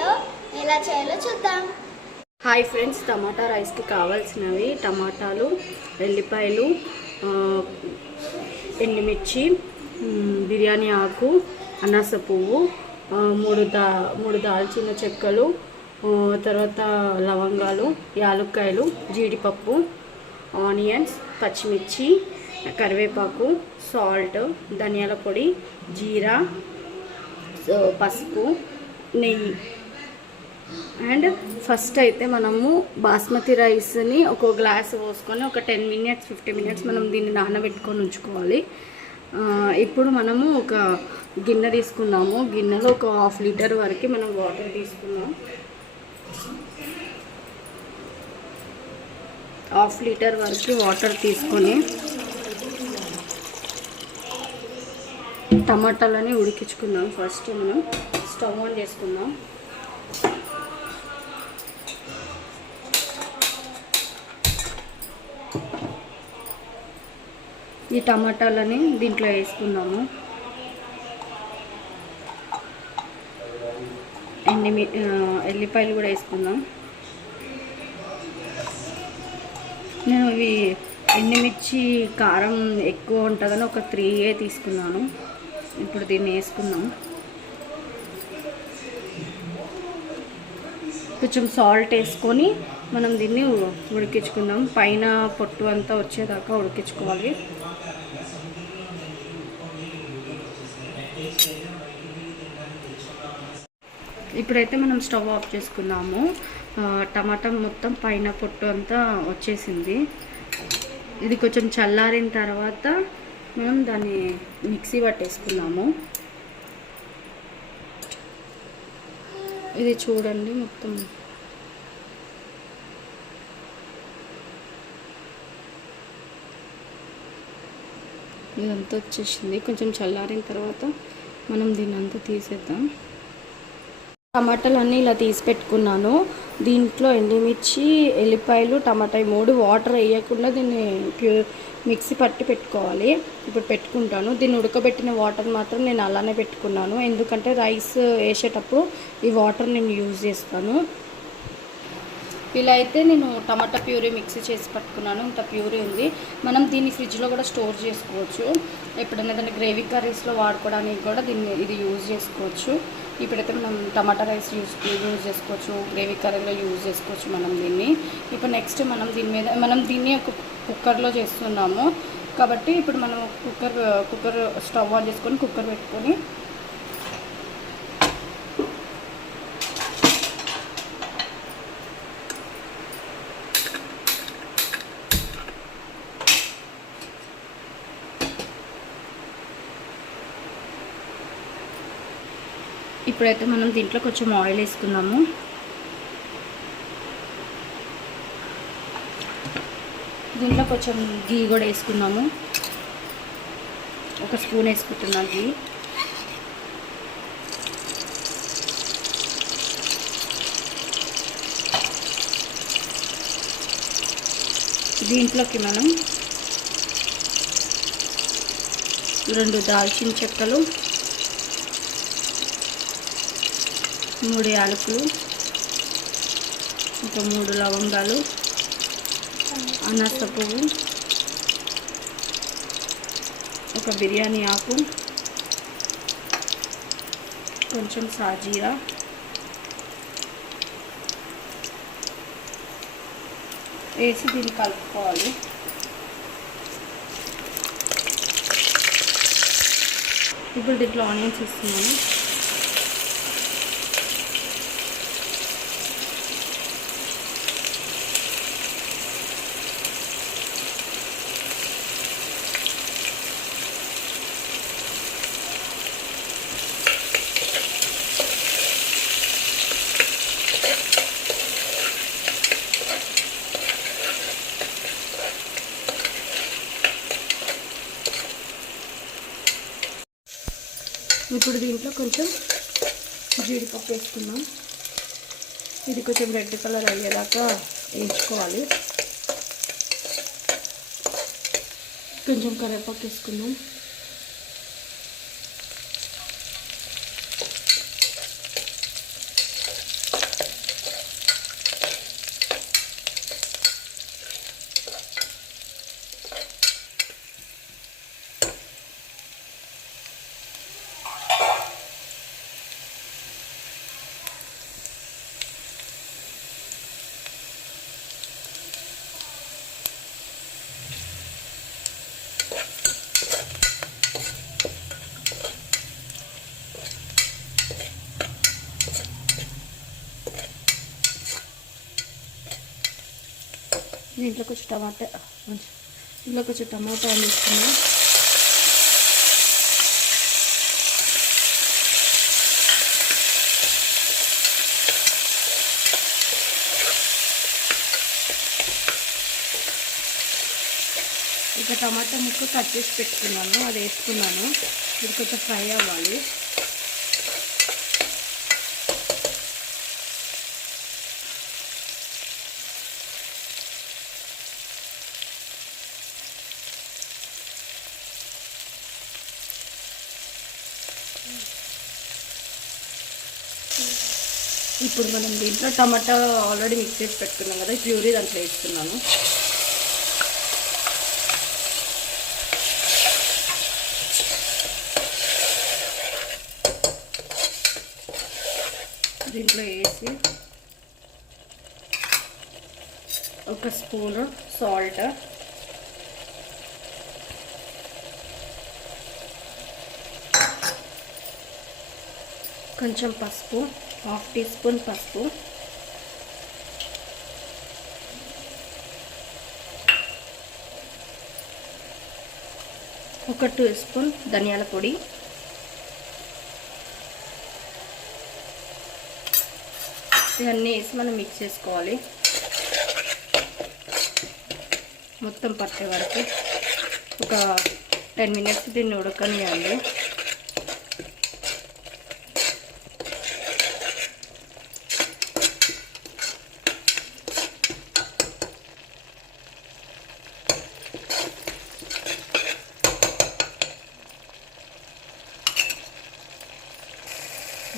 కావాలో ఎలా చేయాలో చూద్దాం. హాయ్ ఫ్రెండ్స్ టమాటా రైస్కి కావాల్సినవి టమాటాలు ఎల్లిపాయలు ఎండుమిర్చి బిర్యానీ ఆకు అనాస పువ్వు మూడు దా మూడు దాల్చిన చెక్కలు తర్వాత లవంగాలు యాలుక్కాయలు జీడిపప్పు ఆనియన్స్ పచ్చిమిర్చి కరివేపాకు సాల్ట్ ధనియాల పొడి జీరా పసుపు నెయ్యి. అండ్ ఫస్ట్ అయితే మనము బాస్మతి రైస్ని ఒక గ్లాస్ పోసుకొని ఒక టెన్ మినిట్స్ ఫిఫ్టీ మినిట్స్ మనం దీన్ని నానబెట్టుకొని ఉంచుకోవాలి. ఇప్పుడు మనము ఒక గిన్నె తీసుకున్నాము. గిన్నెలో ఒక హాఫ్ లీటర్ వరకు మనం వాటర్ తీసుకున్నాం. హాఫ్ లీటర్ వరకు వాటర్ తీసుకొని టమాటాలని ఉడికించుకుందాం ఫస్ట్ మనం స్టవ్ ఆన్ చేసుకుందాం. ఈ టమాటాలని దీంట్లో వేసుకుందాము ఎండిమి ఎల్లిపాయలు కూడా వేసుకుందాం. నేను ఇవి ఎండిమిర్చి కారం ఎక్కువ ఉంటుందని ఒక త్రీ ఏ తీసుకున్నాను. ఇప్పుడు దీన్ని వేసుకుందాం. కొంచెం సాల్ట్ వేసుకొని మనం దీన్ని ఉడికించుకుందాం. పైన పొట్టు అంతా వచ్చేదాకా ఉడికించుకోవాలి. ఇప్పుడైతే మనం స్టవ్ ఆఫ్ చేసుకున్నాము. టమాటా మొత్తం పైన పొట్టు అంతా వచ్చేసింది. ఇది కొంచెం చల్లారిన తర్వాత మనం దాన్ని మిక్సీ పట్టేసుకున్నాము. ఇది చూడండి మొత్తం. ఇదంతా వచ్చేసింది. కొంచెం చల్లారిన తర్వాత మనం దీన్ని అంతా తీసేద్దాం. టమాటాలు అన్నీ ఇలా తీసి పెట్టుకున్నాను. దీంట్లో ఎండుమిర్చి ఎల్లిపాయలు టమాటా మూడు వాటర్ వేయకుండా దీన్ని మిక్సీ పట్టి పెట్టుకోవాలి. ఇప్పుడు పెట్టుకుంటాను. దీన్ని ఉడకబెట్టిన వాటర్ మాత్రం నేను అలానే పెట్టుకున్నాను. ఎందుకంటే రైస్ వేసేటప్పుడు ఈ వాటర్ నేను యూజ్ చేస్తాను. ఇలా అయితే నేను టమాటా ప్యూరీ మిక్సీ చేసి పట్టుకున్నాను. ఇంత ప్యూరీ ఉంది. మనం దీన్ని ఫ్రిడ్జ్లో కూడా స్టోర్ చేసుకోవచ్చు. ఎప్పుడైనా ఏదైనా గ్రేవీ కర్రీస్లో వాడుకోవడానికి కూడా దీన్ని ఇది యూజ్ చేసుకోవచ్చు. ఇప్పుడైతే మనం టమాటా రైస్ యూజ్ యూజ్ చేసుకోవచ్చు. గ్రేవీ కర్రీలో యూజ్ చేసుకోవచ్చు మనం దీన్ని. ఇప్పుడు నెక్స్ట్ మనం దీని మీద మనం దీన్ని ఒక కుక్కర్లో చేస్తున్నాము. కాబట్టి ఇప్పుడు మనం కుక్కర్ కుక్కర్ స్టవ్ ఆన్ చేసుకొని కుక్కర్ పెట్టుకొని ఇప్పుడైతే మనం దీంట్లో కొంచెం ఆయిల్ వేసుకుందాము. దీంట్లో కొంచెం గీ కూడా వేసుకుందాము. ఒక స్పూన్ వేసుకుంటున్నా గీ దీంట్లోకి మనం రెండు దాల్చిన చెక్కలు మూడు యాలకులు ఇంకా మూడు లవంగాలు అనాస పువ్వు ఒక బిర్యానీ ఆకు కొంచెం సాజీరా వేసి దీన్ని కలుపుకోవాలి. ఇప్పుడు దీంట్లో ఆనియన్స్ ఇస్తున్నాను ఇప్పుడు దీంట్లో కొంచెం జీడిపప్పు వేసుకున్నాం ఇది కొంచెం రెడ్ కలర్ అయ్యేదాకా వేయించుకోవాలి. కొంచెం కరివేపాకు వేసుకుందాం. ఇంట్లో కొంచెం టమాటా దీంట్లో కొంచెం టమాటా వేసుకున్నాం ఇక టమాటా ముక్క కట్ చేసి పెట్టుకున్నాను అది వేసుకున్నాను. ఇది కొంచెం ఫ్రై అవ్వాలి. ఇప్పుడు మనం దీంట్లో టమాటా ఆల్రెడీ మిక్స్ చేసి పెట్టుకున్నాం కదా ఈ ప్యూరీ దాంట్లో వేస్తున్నాను. దీంట్లో వేసి ఒక స్పూన్ సాల్ట్. కొంచెం పసుపు. హాఫ్ టీ స్పూన్ పసుపు. ఒక టూ స్పూన్ ధనియాల పొడి. ఇవన్నీ వేసి మనం మిక్స్ చేసుకోవాలి. మొత్తం పట్టే వరకు ఒక టెన్ మినిట్స్ దీన్ని ఉడకనియండి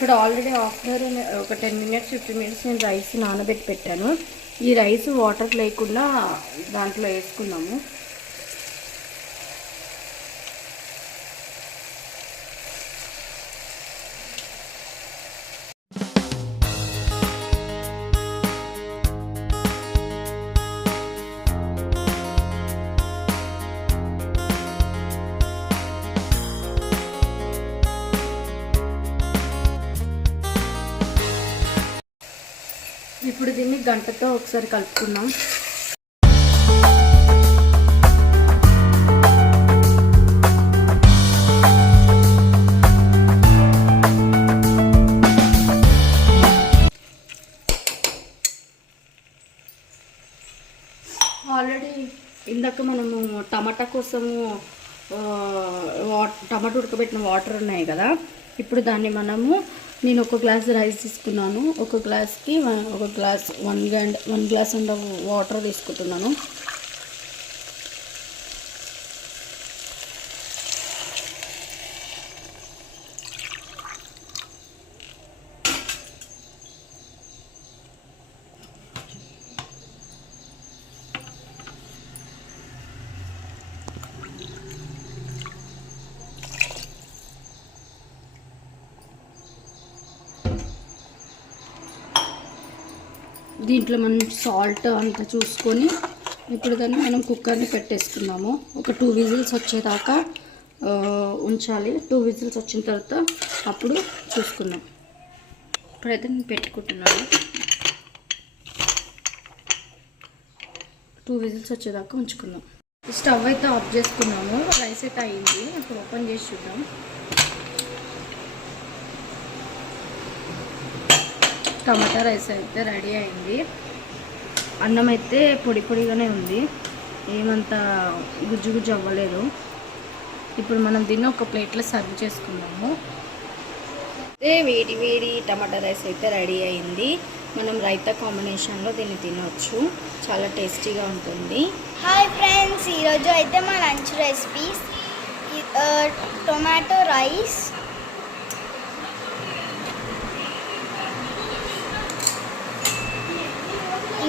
ఇప్పుడు ఆల్రెడీ ఆఫ్టర్ ఒక టెన్ మినిట్స్ ఫిఫ్టీన్ మినిట్స్ నేను రైస్ నానబెట్టి పెట్టాను. ఈ రైస్ వాటర్ లేకుండా దాంట్లో వేసుకున్నాము. ఇప్పుడు దీన్ని గంటతో ఒకసారి కలుపుకున్నాం ఆల్రెడీ ఇందాక మనము టమాటా కోసము టమాటా ఉడకబెట్టిన వాటర్ ఉన్నాయి కదా. ఇప్పుడు దాన్ని మనము నేను ఒక గ్లాస్ రైస్ తీసుకున్నాను. ఒక గ్లాస్కి వన్- ఒక గ్లాస్ వన్ గంట వన్ గ్లాస్ అండ్ వాటర్ తీసుకుంటున్నాను. దీంట్లో మనం సాల్ట్ అంతా చూసుకొని ఇప్పుడు దాన్ని మనం కుక్కర్ని పెట్టేసుకున్నాము. ఒక టూ విజిల్స్ వచ్చేదాకా ఉంచాలి. టూ విజిల్స్ వచ్చిన తర్వాత అప్పుడు చూసుకుందాం. ఇప్పుడైతే నేను పెట్టుకుంటున్నాను. టూ విజిల్స్ వచ్చేదాకా ఉంచుకుందాం. స్టవ్ అయితే ఆఫ్ చేసుకున్నాము. రైస్ అయితే అయింది. ఇప్పుడు ఓపెన్ చేసి చూద్దాం. టమాటా రైస్ అయితే రెడీ అయింది. అన్నం అయితే పొడి పొడిగానే ఉంది. ఏమంత గుజ్జు గుజ్జు అవ్వలేదు. ఇప్పుడు మనం దీన్ని ఒక ప్లేట్లో సర్వ్ చేసుకున్నాము అదే వేడి వేడి టమాటా రైస్ అయితే రెడీ అయింది. మనం రైతా కాంబినేషన్లో దీన్ని తినవచ్చు చాలా టేస్టీగా ఉంటుంది. హాయ్ ఫ్రెండ్స్ ఈరోజు అయితే మా లంచ్ రెసిపీస్ టొమాటో రైస్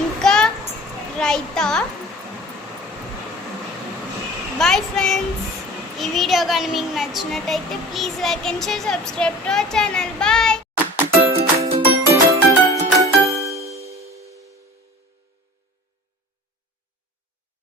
ఇంకా రైతా. బాయ్ ఫ్రెండ్స్ ఈ వీడియో కానీ మీకు నచ్చినట్టయితే please like and share subscribe to our channel bye